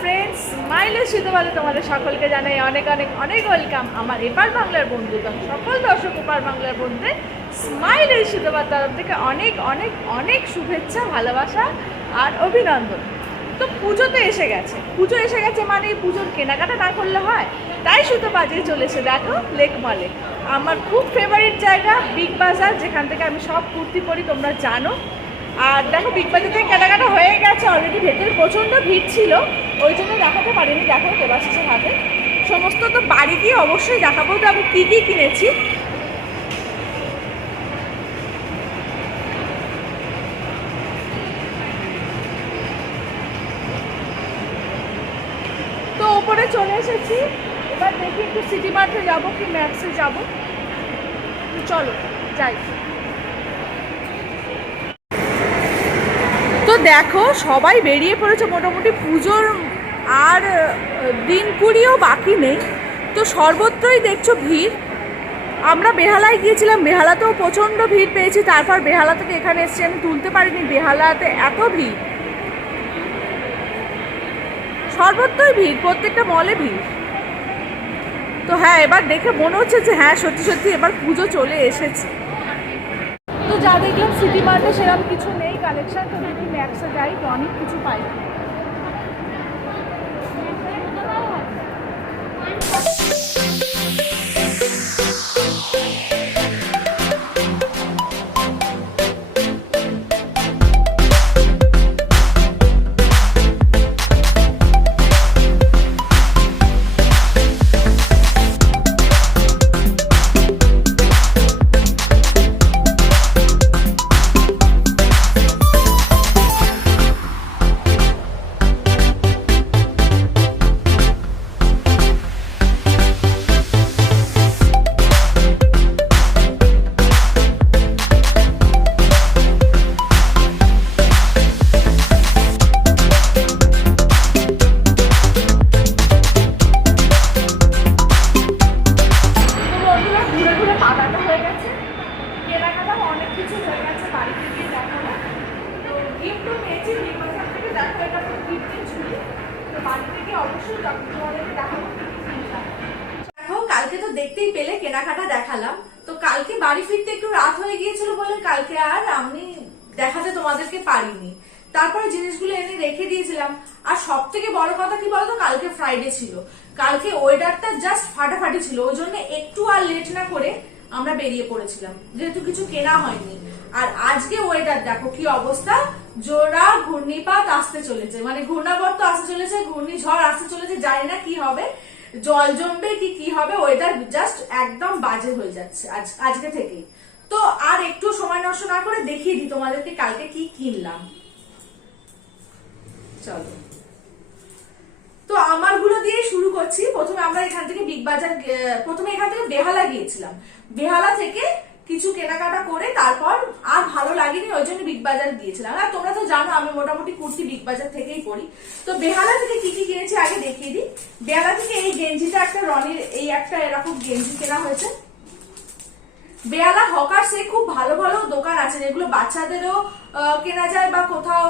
Friends, স্মাইলের শীতবালে তোমাদের সকলকে জানাই অনেক অনেক অনেক ওয়েলকাম। আমার এপার বাংলার বন্ধুগণ, সকল দর্শক এপার বাংলার বন্ধুদের স্মাইলের শীতবার তরফ থেকে অনেক অনেক অনেক শুভেচ্ছা, ভালোবাসা আর অভিনন্দন। তো পুজো তো এসে গেছে, পুজো এসে গেছে মানে পুজোর কেনাকাটা না করলে হয়। তাই শুধু বাজিয়ে চলেছে দেখো লেক মলে, আমার খুব ফেভারিট জায়গা বিগ বাজার, যেখান থেকে আমি সব কুর্তি পরি তোমরা জানো। আর দেখো বিগ বাজার থেকে কেনাকাটা হয়ে গেছে অলরেডি, ভেতরে প্রচণ্ড ভিড় ছিল, ওই জন্য দেখাতে পারিনি। দেখো দেবাশিসের হাতে সমস্ত, তো বাড়ি গিয়ে অবশ্যই দেখাবো তো আমি কী কী কিনেছি। তো ওপরে চলে এসেছি, এবার দেখি একটু সিটি মার্টে যাবো কি ম্যাক্সে যাবো, চলো যাই। তো দেখো সবাই বেরিয়ে পড়েছে মোটামুটি, পুজোর আর দিন কুড়িও বাকি নেই। তো সর্বত্রই দেখছো ভিড়। আমরা বেহালায় গিয়েছিলাম, বেহালাতেও প্রচণ্ড ভিড় পেয়েছি, তারপর বেহালা থেকে এখানে এসেছি, আমি তুলতে পারিনি, বেহালাতে এত ভিড়, সর্বত্রই ভিড়, প্রত্যেকটা মলে ভিড়। তো হ্যাঁ, এবার দেখে মনে হচ্ছে যে হ্যাঁ সত্যি সত্যি এবার পুজো চলে এসেছে। তো যা দেখলাম সিটি মার্টে সেরকম কিছু নেই কালেকশন, তো দেখি ম্যাক্সে যাই, তো অনেক কিছু পাই। কালকে তো দেখতেই পেলে কেনাকাটা দেখালাম, তো কালকে বাড়ি ফিরতে একটু রাত হয়ে গিয়েছিল বলে কালকে আর আমি দেখাতে তোমাদেরকে পারিনি। তারপরে জিনিসগুলো এনে রেখে দিয়েছিলাম। আর সব থেকে বড় কথা কি বলতো, কালকে ফ্রাইডে ছিল, কালকে ওয়েদারটা জাস্ট ফাটাফাটি ছিল, ওই জন্য একটু আর লেট না করে আমরা বেরিয়ে পড়েছিলাম, যেহেতু কিছু কেনা হয়নি। আর আজকে ওয়েদার দেখো কি অবস্থা, জোড়া ঘূর্ণিপাত আসতে চলেছে, মানে ঘূর্ণাবর্ত আসতে চলেছে, ঘূর্ণিঝড় আসতে চলেছে, জানি না কি হবে, জল জমবে কি হবে, ওয়েদার জাস্ট একদম বাজে হয়ে যাচ্ছে আজকে থেকেই। তো আর একটু সময় নষ্ট না করে দেখিয়ে দিই তোমাদেরকে কালকে কি কিনলাম, চলো। তো আমারগুলো দিয়ে শুরু করছি। প্রথমে আমরা এখান থেকে বিগ বাজার, প্রথমে এখান থেকে বেহালা গিয়েছিলাম, বেহালা থেকে কিছু কেনাকাটা করে তারপর আর ভালো লাগেনি, ওই জন্য বিগ বাজার গিয়েছিলাম। আর তোমরা তো জানো আমি মোটামুটি কুর্তি বিগ বাজার থেকেই পরি। তো বেহালা থেকে কি কি কিনেছি আগে দেখিয়ে দিই। বেহালা থেকে এই গেঞ্জিটা, একটা রনির এই একটা এরকম গেঞ্জি কেনা হয়েছে। বেহালা হকার্সে খুব ভালো ভালো দোকান আছে, যেগুলো বাচ্চাদেরও কেনা যায় বা কোথাও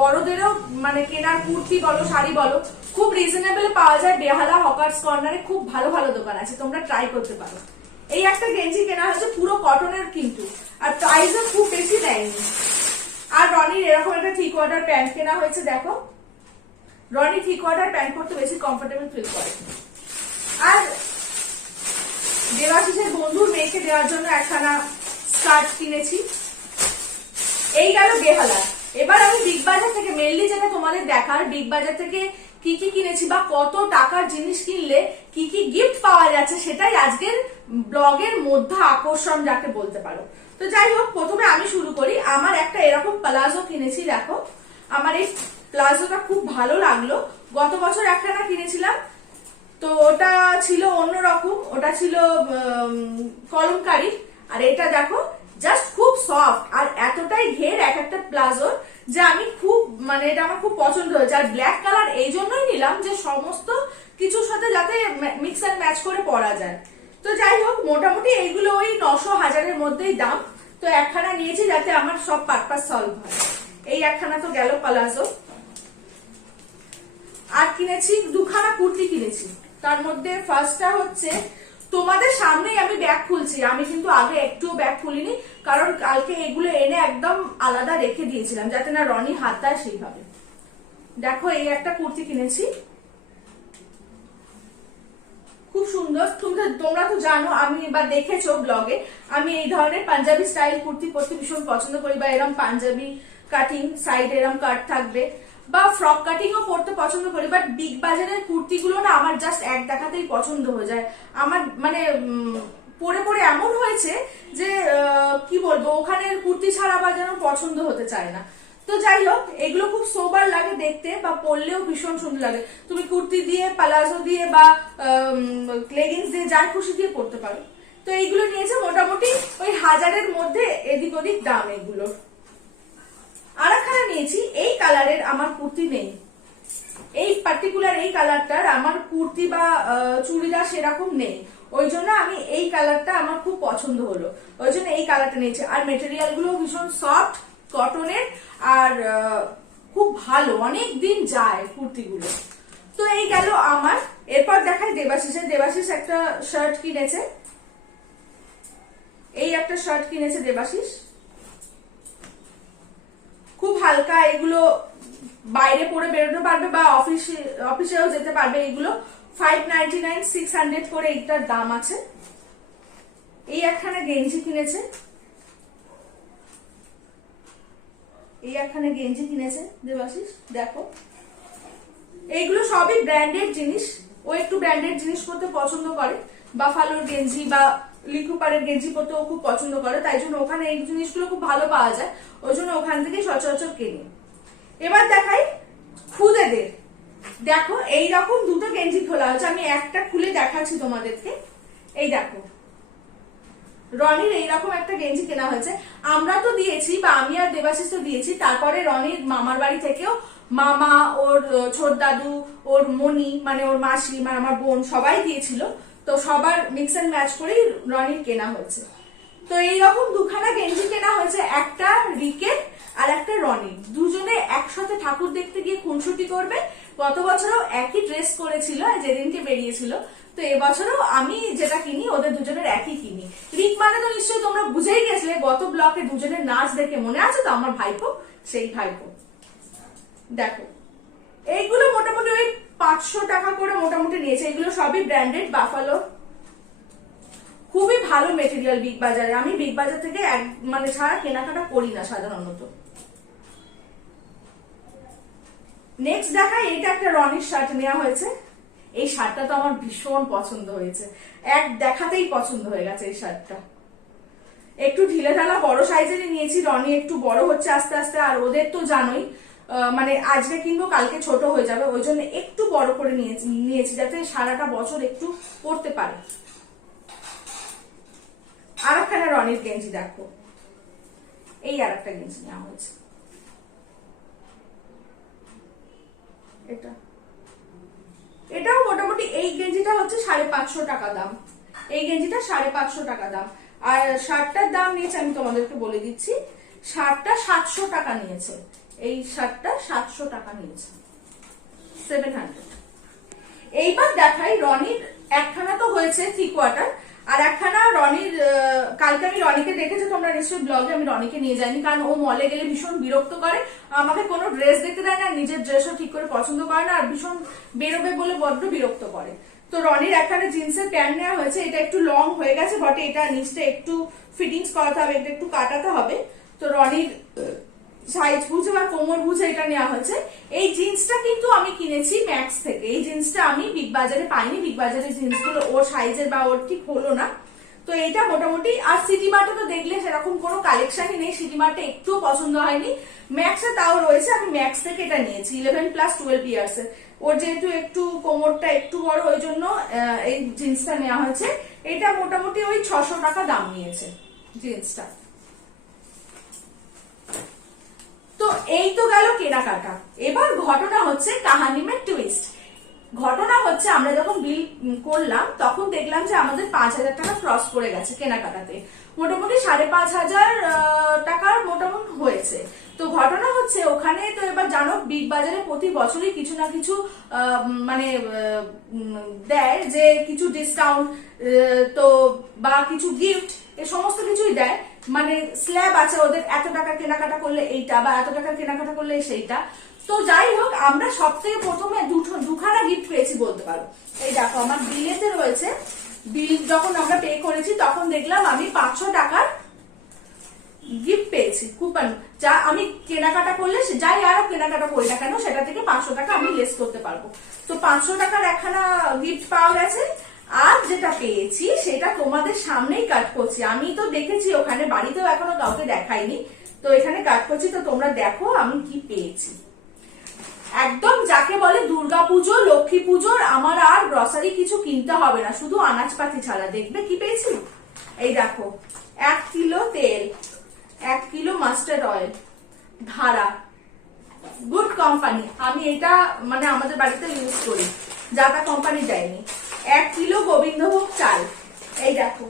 বড়দেরও, মানে কেনার কুর্তি বলো শাড়ি বলো খুব রিজনেবল পাওয়া যায়। বেহালা হকার্স কর্নারে খুব ভালো ভালো দোকান আছে, তোমরা ট্রাই করতে পারো। এই একটা গেঞ্জি কেনা হয়েছে পুরো কটনের কিন্তু, আর প্রাইসও খুব বেশি দেয়নি। আর রনির এরকম একটা 3/4 প্যান্ট কেনা হয়েছে, দেখো রনি 3/4 প্যান্ট পরতে বেশি কমফোর্টেবল ফিল করে। আর দেবাশিসের বন্ধুর মেয়েকে দেওয়ার জন্য একখানা স্কার্ট কিনেছি। এই গেল বেহালা। এবার আমি বিগ বাজার থেকে, মেনলি যেটা তোমাদের দেখার, বিগ বাজার থেকে কি কি কিনেছি বা কত টাকার জিনিস কিনলে কি কি গিফট পাওয়া যাচ্ছে, সেটাই আজকের ব্লগের মধ্যে আকর্ষণ যাকে বলতে পারো। তো যাই হোক, প্রথমে আমি শুরু করি। আমার একটা এরকম প্লাজো কিনেছি, দেখো আমার এই প্লাজোটা খুব ভালো লাগলো। গত বছর একখানা কিনেছিলাম, তো ওটা ছিল অন্যরকম, ওটা ছিল কলমকারি। আর এটা দেখো জাস্ট খুব সফট আর এতটাই ঘের এক একটা প্লাজোর, যে আমি খুব, মানে এটা আমার খুব পছন্দ হয়েছে। আর ব্ল্যাক কালার এই জন্যই নিলাম যে সমস্ত কিছুর সাথে যাতে মিক্স অ্যান্ড ম্যাচ করে পরা যায়। তো যাই হোক, মোটামুটি এইগুলো ওই 900-1000-এর মধ্যেই দাম। তো একখানা নিয়েছি যাতে আমার সব পারপাস সলভ হয়। এই একখানা তো গেল প্লাজো। আর কি কিনেছি, দুখানা কুর্তি কিনেছি। তার মধ্যে ফার্স্টটা হচ্ছে, তোমাদের সামনেই আমি ব্যাগ খুলছি, আমি কিন্তু আগে একটুও ব্যাগ খুলিনি, কারণ কালকে এগুলো এনে একদম আলাদা রেখে দিয়েছিলাম যাতে না রনি হাত দেয় সেইভাবে। দেখো এই একটা কুর্তি কিনেছি, খুব সুন্দর। তোমরা তো জানো, আমি বা দেখেছো ব্লগে, আমি এই ধরনের পাঞ্জাবি স্টাইল কুর্তি পরতে ভীষণ পছন্দ করি, বা এরকম পাঞ্জাবি কাটিং, সাইডে এরকম কাট থাকবে, বা ফ্রক কাটিং ও পরতে পছন্দ করি। বাট বিগ বাজারের কুর্তিগুলো না আমার জাস্ট এক দেখাতেই পছন্দ হয়ে যায়। আমার মানে পরে পরে এমন হয়েছে যে কি বলবো, ওখানে কুর্তি ছাড়া আবার যেন পছন্দ হতে চায় না। তো যাই হোক, এগুলো খুব সোবার লাগে দেখতে, বা পরলেও ভীষণ সুন্দর লাগে। তুমি কুর্তি দিয়ে, পালাজো দিয়ে বা লেগিংস দিয়ে, যা খুশি দিয়ে পরতে পারো। তো এইগুলো নিয়েছে মোটামুটি ওই 1000-এর মধ্যে এদিক ওদিক দাম এগুলো। আর একখানা নিয়েছি, এই কালারের আমার কুর্তি নেই, এই পার্টিকুলার এই কালারটার আমার কুর্তি বা চুড়িদার সেরকম নেই, ওই জন্য আমি এই কালারটা আমার খুব পছন্দ হলো, ওই জন্য এই কালারটা নিয়েছি। আর মেটেরিয়াল গুলো ভীষণ সফট কটনের, আর খুব ভালো, অনেক দিন যায় কুর্তিগুলো। তো এই গেল আমার। এরপর দেখাই দেবাশিসের। দেবাশিস একটা শার্ট কিনেছে, এই একটা শার্ট কিনেছে দেবাশিস, খুব হালকা, এগুলো বাইরে পরে বেরোতে পারবে বা অফিসেও যেতে পারবে। এগুলো 599, 600 করে এইটার দাম আছে। এই একখানা গেঞ্জি কিনেছে, এই একখানে গেঞ্জি কিনেছে দেবাশিস, দেখো। এইগুলো সবই ব্র্যান্ডেড জিনিস, ও একটু ব্র্যান্ডেড জিনিস পরতে পছন্দ করে, বাফালোর গেঞ্জি বা লিকুপারের গেঞ্জি পরতে ও খুব পছন্দ করে, তাই জন্য ওখানে এই জিনিসগুলো খুব ভালো পাওয়া যায়, ওই জন্য ওখান থেকে সচরাচর কিনি। এবার দেখাই খুদেদের। দেখো এইরকম দুটো গেঞ্জি খোলা হচ্ছে, আমি একটা খুলে দেখাচ্ছি তোমাদেরকে। এই দেখো, রনির এইরকম একটা গেঞ্জি কেনা হয়েছে। আমরা তো দিয়েছি, বা আমি আর দেবাশিস তো দিয়েছি, তারপরে রনির মামার বাড়ি থেকেও মামা, ওর ছোট দাদু, ওর মনি মানে ওর মাসি, মানে আমার বোন, সবাই দিয়েছিল। তো সবার মিক্স এন্ড ম্যাচ করেই রনির কেনা হয়েছে। তো এইরকম দুখানা গেঞ্জি কেনা হয়েছে, একটা রিকের আর একটা রনির। দুজনে একসাথে ঠাকুর দেখতে গিয়ে খুনসুটি করবে। গত বছরও একই ড্রেস করেছিল যেদিনকে বেরিয়েছিল, তো এবছরও আমি যেটা কিনি ওদের দুজনের একই কিনি। রিক মানে তো নিশ্চয়ই তোমরা বুঝেই গেছিলে, গত ব্লকে দুজনের নাচ দেখে মনে আছে তো, আমার ভাইপো, সেই ভাইপো। দেখো এইগুলো মোটামুটি ওই 500 টাকা করে মোটামুটি নিয়েছে। এগুলো সবই ব্র্যান্ডেড, বাফালো, খুবই ভালো মেটেরিয়াল বিগ বাজারে। আমি বিগ বাজার থেকে মানে ছাড়া কেনাকাটা করি না সাধারণত। নেক্সট দেখাই, এটা একটা রনির শার্ট নেওয়া হয়েছে। এই শার্টটা তো আমার ভীষণ পছন্দ হয়েছে, এক দেখাতেই পছন্দ হয়ে গেছে এই শার্টটা। একটু ঢিলে ঢালা বড় সাইজেরই নিয়েছি, রনি একটু বড় হচ্ছে আস্তে আস্তে, আর ওদের তো জানোই মানে আজকে কিনবো কালকে ছোট হয়ে যাবে, ওই জন্য একটু বড় করে নিয়েছি যাতে সারাটা বছর একটু পরতে পারে। আর একখানা রনির গেঞ্জি দেখো, এই আর একটা গেঞ্জি নেওয়া হয়েছে, এটাও মোটামুটি, এই গেঞ্জিটা হচ্ছে 550 টাকা দাম, এই গেঞ্জিটা 550 টাকা দাম। আর শার্টটার দাম নিয়েছে, আমি তোমাদেরকে বলে দিচ্ছি, শার্টটা 700 টাকা নিয়েছে, এই শার্টটা 700 টাকা নিয়েছে, 700। এইবার দেখাই রনির একখানা তো হয়েছে 3/4, আর একখানা রনির, কালকে আমি রনিকে দেখেছি তোমরা নিশ্চয়ই ব্লগে, আমি রনিকে নিয়ে যাইনি, কারণ ও মলে গেলে ভীষণ বিরক্ত করে, আমাকে কোনো ড্রেস দেখতে দেয় না, নিজের ড্রেসও ঠিক করে পছন্দ করে না, আর ভীষণ বেরোবে বলে বড্ড বিরক্ত করে। তো রনির একখানা জিন্সের প্যান্ট নেওয়া হয়েছে, এটা একটু লং হয়ে গেছে বটে, এটা নিচটা একটু ফিটিংস করাতে হবে, এটা একটু কাটাতে হবে। তো রনির সাইজ বুঝে বা কোমর বুঝে এটা নেওয়া হয়েছে। এই জিন্সটা কিন্তু আমি কিনেছি ম্যাক্স থেকে, এই জিন্সটা আমি বিগ বাজারে পাইনি, বিগ বাজারের জিন্সগুলো ওর সাইজের বা ওর ঠিক হলো না। তো এটা মোটামুটি, আর সিটি মার্টে তো দেখলে সেরকম কোনো কালেকশনই নেই, সিটি মার্টে একটুও পছন্দ হয়নি, ম্যাক্সে তাও রয়েছে, আমি ম্যাক্স থেকে এটা নিয়েছি 11+12 ইয়ার্স এর। ওর যেহেতু একটু কোমরটা একটু বড়, ওই জন্য এই জিন্সটা নেওয়া হয়েছে। এটা মোটামুটি ওই 600 টাকা দাম নিয়েছে জিন্সটা। তো এই তো গেল কেনাকাটা। এবার ঘটনা হচ্ছে কাহানি মে টুইস্ট। ঘটনা হচ্ছে আমরা যখন বিল করলাম তখন দেখলাম যে আমাদের 5000 টাকা ক্রস করে গেছে কেনাকাটাতে। মোটামুটি 5,500 টাকার মোটামুটি হয়েছে। তো ঘটনা হচ্ছে ওখানে তো এবার জানো বিগ বাজারে প্রতি বছরই কিছু না কিছু মানে দেয়, যে কিছু ডিসকাউন্ট তো বা কিছু গিফট, এই সমস্ত কিছুই দেয়। মানে স্ল্যাব আছে ওদের, এত টাকা কেনাকাটা করলে এইটা বা এত টাকা কেনাকাটা করলে সেইটা। তো যাই হোক, আমরা সব থেকে প্রথমে দুখানা গিফট পেয়েছি বলতে পারো। এই দেখো আমার বিলেতে রয়েছে, বিল যখন আমরা পে করেছি তখন দেখলাম আমি 500 টাকার গিফট পেয়েছি, কুপন। যা আমি কেনাকাটা করলে যাই আরো কেনাকাটা করি না কেন সেটা থেকে 500 টাকা আমি লেস করতে পারবো। তো 500 টাকার একখানা গিফট পাওয়া গেছে। আর যেটা পেয়েছি সেটা তোমাদের সামনেই কাট করছি, আমি তো দেখেছি ওখানে, বাড়িতেও এখনো কাউকে দেখাইনি, তো এখানে কাট করছি। তো তোমরা দেখো আমি কি পেয়েছি। একদম যাকে বলে দুর্গাপুজো লক্ষ্মী পুজোর আমার আর গ্রসারি কিছু কিনতে হবে না, শুধু আনাজপাতি ছাড়া। দেখবে কি পেয়েছি, এই দেখো 1 কিলো তেল, 1 কিলো মাস্টার্ড অয়েল, ধারা, গুড কোম্পানি। আমি এটা মানে আমাদের বাড়িতে ইউজ করি, যাতা কোম্পানি দেয়নি। 1 কিলো গোবিন্দভোগ চাল, এই দেখো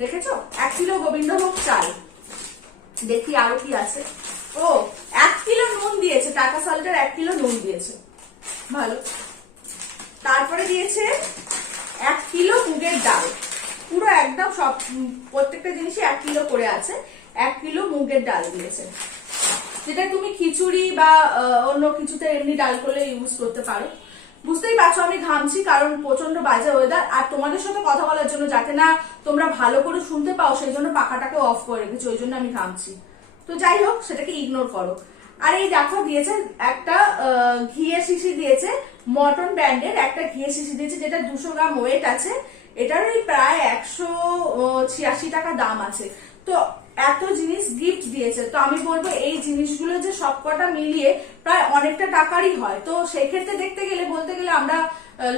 দেখেছো 1 কিলো গোবিন্দভোগ চাল। দেখি আরো কি আছে। ও 1 কিলো নুন দিয়েছে, টাটা সল্টের 1 কিলো নুন দিয়েছে, ভালো। তারপরে দিয়েছে 1 কিলো মুগের ডাল, পুরো একদম সব প্রত্যেকটা জিনিসই 1 কিলো করে আছে। 1 কিলো মুগের ডাল দিয়েছে, যেটা তুমি খিচুড়ি বা অন্য কিছুতে এমনি ডাল করলে ইউজ করতে পারো। বুঝতেই পারছো আমি ঘামছি, কারণ প্রচন্ড বাজে ওয়েদার, আর তোমাদের সাথে কথা বলার জন্য যাতে না তোমরা ভালো করে শুনতে পাও সেই জন্য পাখাটাকে অফ করে রেখেছি, ওই জন্য আমি ঘামছি। তো যাই হোক, সেটাকে ইগনোর করো। আর এই দেখো দিয়েছে একটা ঘিয়ের শিশি দিয়েছে, মটন ব্র্যান্ডের একটা ঘিয়ের শিশি দিয়েছে, যেটা 200 গ্রাম ওয়েট আছে। এটার প্রায় 186 টাকা দাম আছে। তো এত জিনিস গিফট দিয়েছে, তো আমি বলবো এই জিনিসগুলো যে সবকটা মিলিয়ে প্রায় অনেকটা টাকারই হয়। তো সেক্ষেত্রে দেখতে গেলে বলতে গেলে আমরা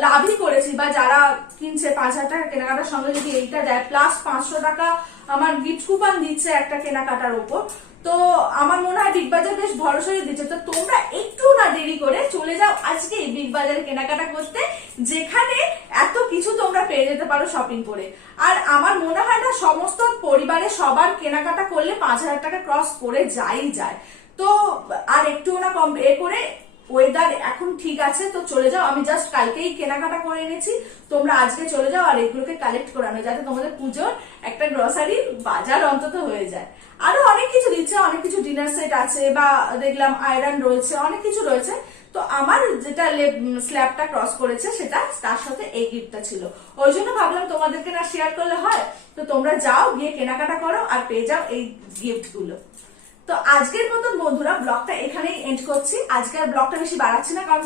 লাভই করেছি, বা যারা কিনছে 5,000 টাকা কেনাকাটার সঙ্গে যদি এইটা দেয় প্লাস 500 টাকা আমার গিফট কুপন দিচ্ছে একটা কেনাকাটার উপর, তো আমার মনে হয় বিগ বাজার বেশ ভরসাই দিচ্ছে। তো তোমরা একটু না দেরি করে চলে যাও আজকে বিগ বাজারে কেনাকাটা করতে, যেখানে এত কিছু তোমরা পেয়ে যেতে পারো শপিং করে। আর আমার মনে হয় না সমস্ত পরিবারে সবার কেনাকাটা করলে 5,000 টাকা ক্রস করে যায়। তো আর একটু না কম করে, ওয়েদার এখন ঠিক আছে তো চলে যাও। আমি জাস্ট কালকেই কেনাকাটা করে এনেছি, তোমরা আজকে চলে যাও আর এগুলোকে কালেক্ট করে আনো, যাতে তোমাদের পুজোর একটা গ্রসারি বাজার অন্তত হয়ে যায়। আরো অনেক কিছু দিচ্ছে, অনেক কিছু ডিনার সেট আছে, বা দেখলাম আয়রন রয়েছে, অনেক কিছু রয়েছে। তো আমার যেটা স্ল্যাবটা ক্রস করেছে সেটা তার সাথে এই গিফটটা ছিল, ওই জন্য ভাবলাম তোমাদেরকে না শেয়ার করলে হয়। তো তোমরা যাও গিয়ে কেনাকাটা করো আর পেয়ে যাও এই গিফট গুলো। তো আজকের মতন বন্ধুরা ব্লগটা এখানেই এন্ড করছি। আজকের ব্লগটা বেশি বাড়াচ্ছি না, কারণ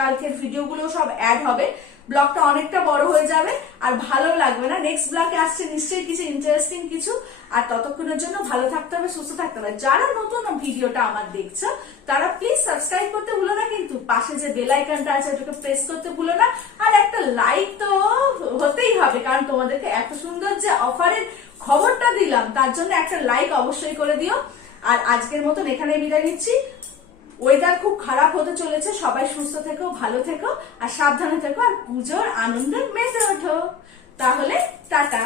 কালকের ভিডিওগুলো সব অ্যাড হবে, ব্লগটা অনেকটা বড় হয়ে যাবে আর ভালো লাগবে না। নেক্সট ব্লগে আসছে নিশ্চয়ই কিছু ইন্টারেস্টিং কিছু। আর ততক্ষণের জন্য ভালো থাকতে হবে, সুস্থ থাকতে হবে। যারা নতুন ভিডিওটা আমার দেখছো তারা প্লিজ সাবস্ক্রাইব করতে ভুলো না, কিন্তু পাশে যে বেল আইকনটা আছে ওটাকে প্রেস করতে ভুলো না। আর একটা লাইক তো হতেই হবে, কারণ তোমাদেরকে এত সুন্দর যে অফারের খবরটা দিলাম তার জন্য একটা লাইক অবশ্যই করে দিও। আর আজকের মতন এখানে বিদায় নিচ্ছি। ওয়েদার খুব খারাপ হতে চলেছে, সবাই সুস্থ থেকো, ভালো থেকো আর সাবধানে থেকো, আর পুজোর আনন্দে মেতে ওঠো। তাহলে টাটা।